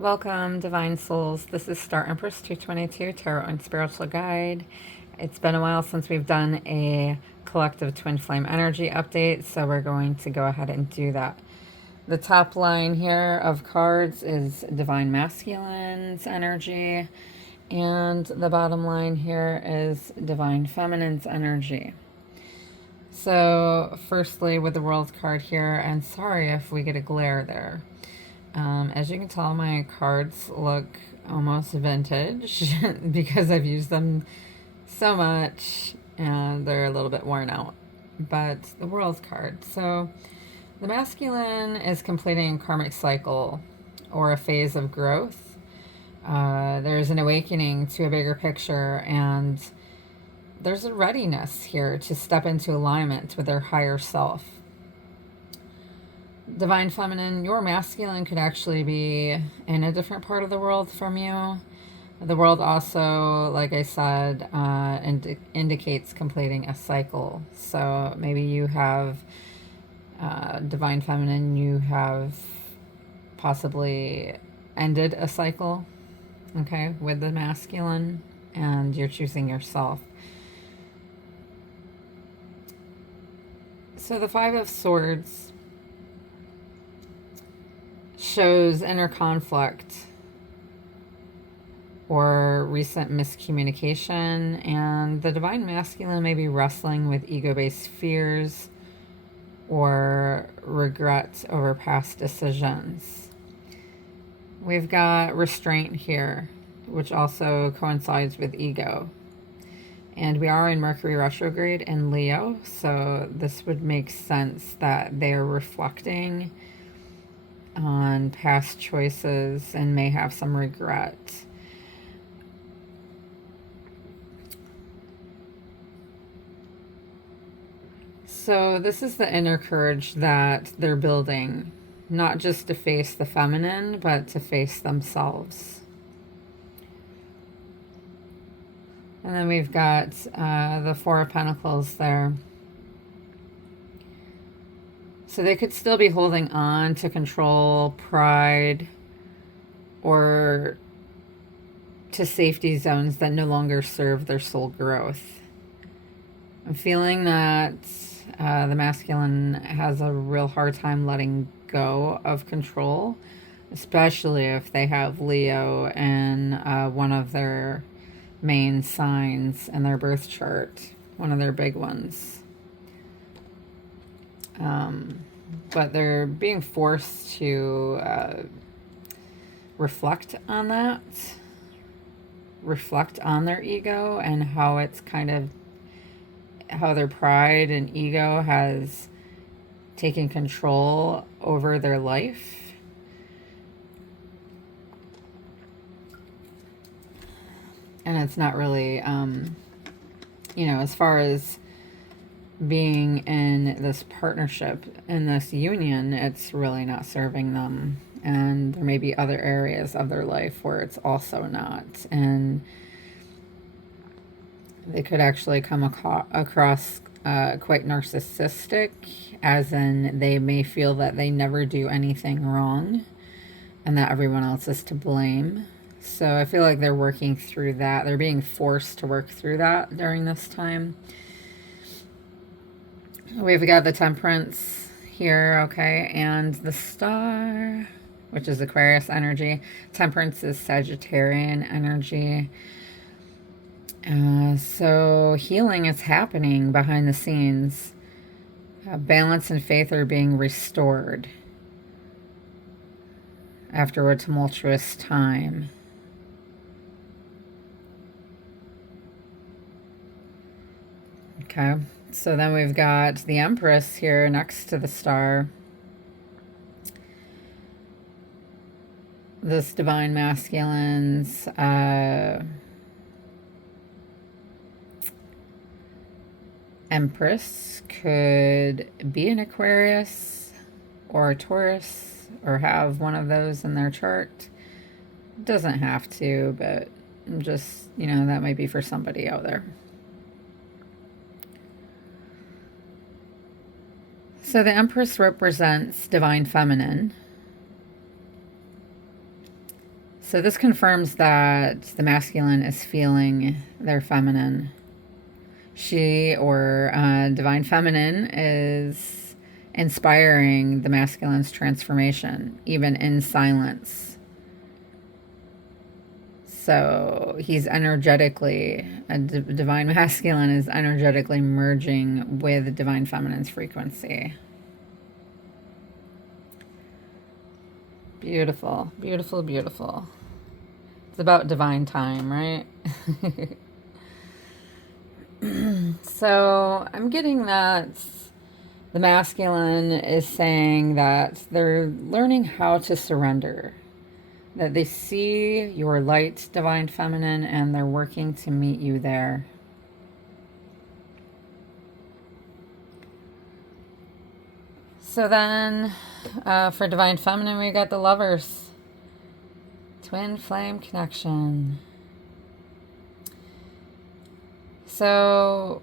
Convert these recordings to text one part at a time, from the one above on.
Welcome, Divine Souls. This is Star Empress 222 Tarot and Spiritual Guide. It's been a while since we've done a collective twin flame energy update, so we're going to go ahead and do that. The top line here of cards is Divine Masculine's energy, and the bottom line here is Divine Feminine's energy. So, firstly, with the World card here, and sorry if we get a glare there. As you can tell, my cards look almost vintage because I've used them so much and they're a little bit worn out. But the World card. So the masculine is completing a karmic cycle or a phase of growth. There's an awakening to a bigger picture, and there's a readiness here to step into alignment with their higher self. Divine Feminine, your masculine could actually be in a different part of the world from you. The world also, like I said, indicates completing a cycle. So maybe you have Divine Feminine, you have possibly ended a cycle, okay, with the masculine, and you're choosing yourself. So the Five of Swords shows inner conflict or recent miscommunication, and the Divine Masculine may be wrestling with ego-based fears or regret over past decisions. We've got restraint here, which also coincides with ego. And we are in Mercury retrograde in Leo, so this would make sense that they're reflecting on past choices and may have some regret. So this is the inner courage that they're building, not just to face the feminine, but to face themselves. And then we've got the Four of Pentacles there. So they could still be holding on to control, pride, or to safety zones that no longer serve their soul growth. I'm feeling that the masculine has a real hard time letting go of control, especially if they have Leo in one of their main signs in their birth chart, one of their big ones. But they're being forced to reflect on that, reflect on their ego and how it's kind of, how their pride and ego has taken control over their life. And it's not really, as far as being in this partnership, in this union, it's really not serving them. And there may be other areas of their life where it's also not. And they could actually come across quite narcissistic, as in they may feel that they never do anything wrong and that everyone else is to blame. So I feel like they're working through that. They're being forced to work through that during this time. We've got the Temperance here, okay, and the Star, which is Aquarius energy. Temperance is Sagittarian energy. So healing is happening behind the scenes. Balance and faith are being restored after a tumultuous time. Okay, so then we've got the Empress here next to the Star. This Divine Masculine's Empress could be an Aquarius or a Taurus or have one of those in their chart. Doesn't have to, but just, that might be for somebody out there. So the Empress represents Divine Feminine. So this confirms that the masculine is feeling their feminine. She, or divine feminine, is inspiring the masculine's transformation, even in silence. So he's energetically, divine masculine is energetically merging with divine feminine's frequency. Beautiful, beautiful, beautiful. It's about divine time, right? So I'm getting that the masculine is saying that they're learning how to surrender, that they see your light, divine feminine, and they're working to meet you there. So then for divine feminine, we got the Lovers. Twin flame connection. So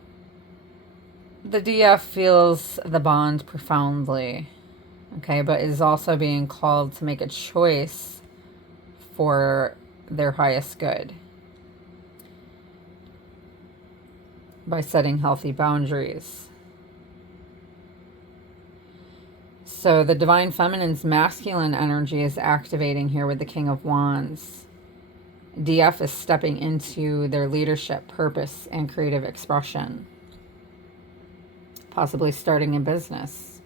the DF feels the bond profoundly, okay, but is also being called to make a choice for their highest good by setting healthy boundaries. So the divine feminine's masculine energy is activating here with the King of Wands. DF is stepping into their leadership, purpose, and creative expression. Possibly starting a business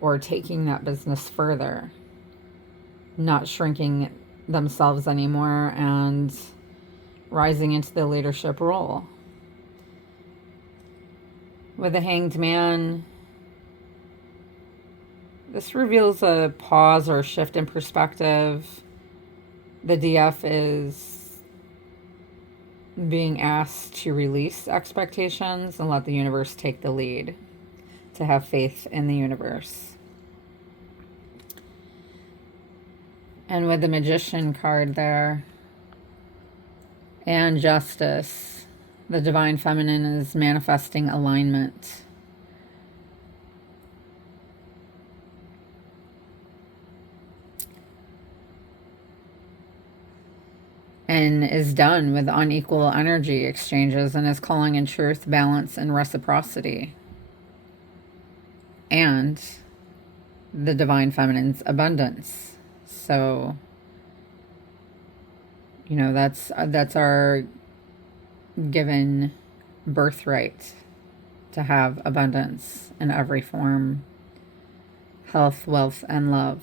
or taking that business further. Not shrinking themselves anymore and rising into the leadership role. With the Hanged Man, this reveals a pause or a shift in perspective. The DF is being asked to release expectations and let the universe take the lead, to have faith in the universe. And with the Magician card there, and Justice, the divine feminine is manifesting alignment. And is done with unequal energy exchanges and is calling in truth, balance, and reciprocity. And the divine feminine's abundance. So, you know, that's our given birthright, to have abundance in every form, health, wealth, and love.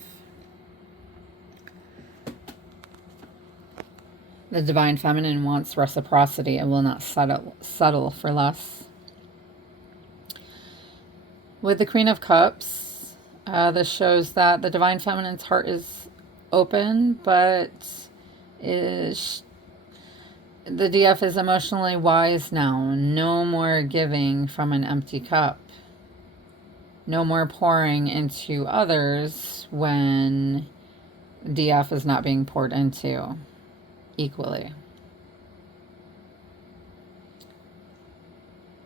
The divine feminine wants reciprocity and will not settle for less. With the Queen of Cups, this shows that the divine feminine's heart is open, but the DF is emotionally wise now. No more giving from an empty cup. No more pouring into others when DF is not being poured into equally.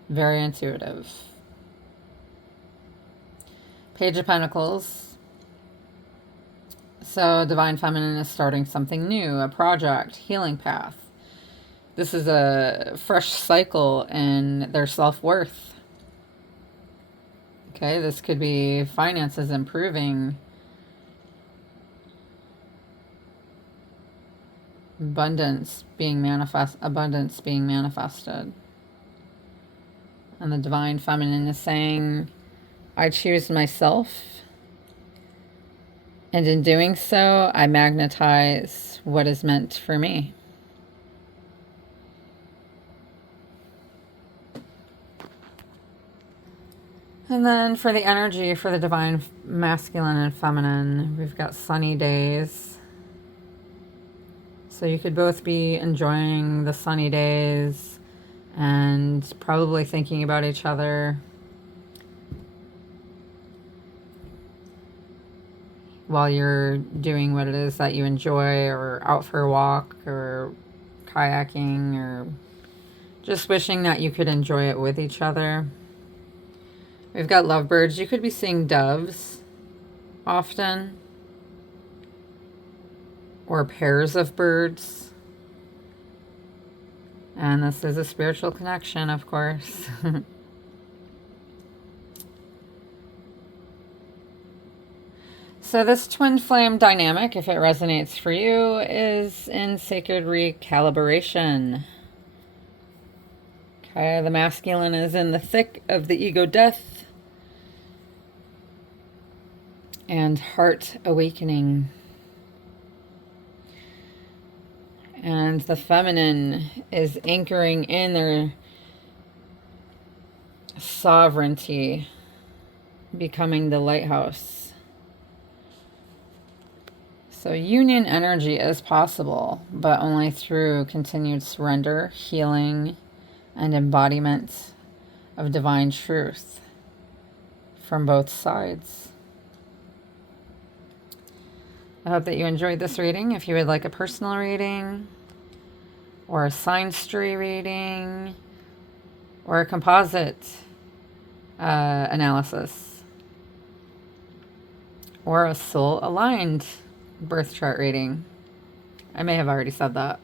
Very intuitive. Page of Pentacles. So divine feminine is starting something new, a project, healing path. This is a fresh cycle in their self-worth. Okay, this could be finances improving, abundance being manifested. And the divine feminine is saying, I choose myself, and in doing so, I magnetize what is meant for me. And then for the energy for the divine masculine and feminine, we've got sunny days. So you could both be enjoying the sunny days and probably thinking about each other while you're doing what it is that you enjoy, or out for a walk or kayaking, or just wishing that you could enjoy it with each other. We've got lovebirds. You could be seeing doves often, or pairs of birds. And this is a spiritual connection, of course. So this twin flame dynamic, if it resonates for you, is in sacred recalibration. Okay, the masculine is in the thick of the ego death and heart awakening. And the feminine is anchoring in their sovereignty, becoming the lighthouse. So union energy is possible, but only through continued surrender, healing, and embodiment of divine truth from both sides. I hope that you enjoyed this reading. If you would like a personal reading, or a sign tree reading, or a composite analysis, or a soul-aligned birth chart reading. I may have already said that.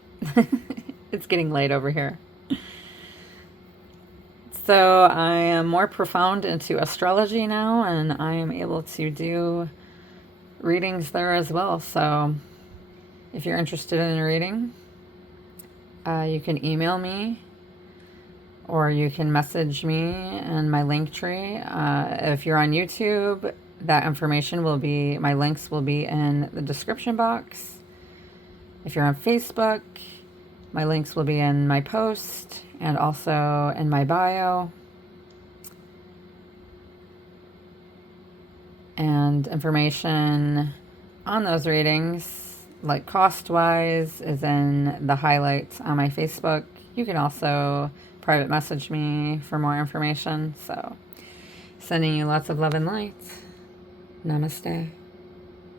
It's getting late over here. So I am more profound into astrology now, and I am able to do readings there as well. So if you're interested in a reading, you can email me, or you can message me in my link tree. If you're on YouTube, that information will be, my links will be in the description box. If you're on Facebook, my links will be in my post and also in my bio. And information on those readings, like cost-wise, is in the highlights on my Facebook. You can also private message me for more information. So, sending you lots of love and light. Namaste.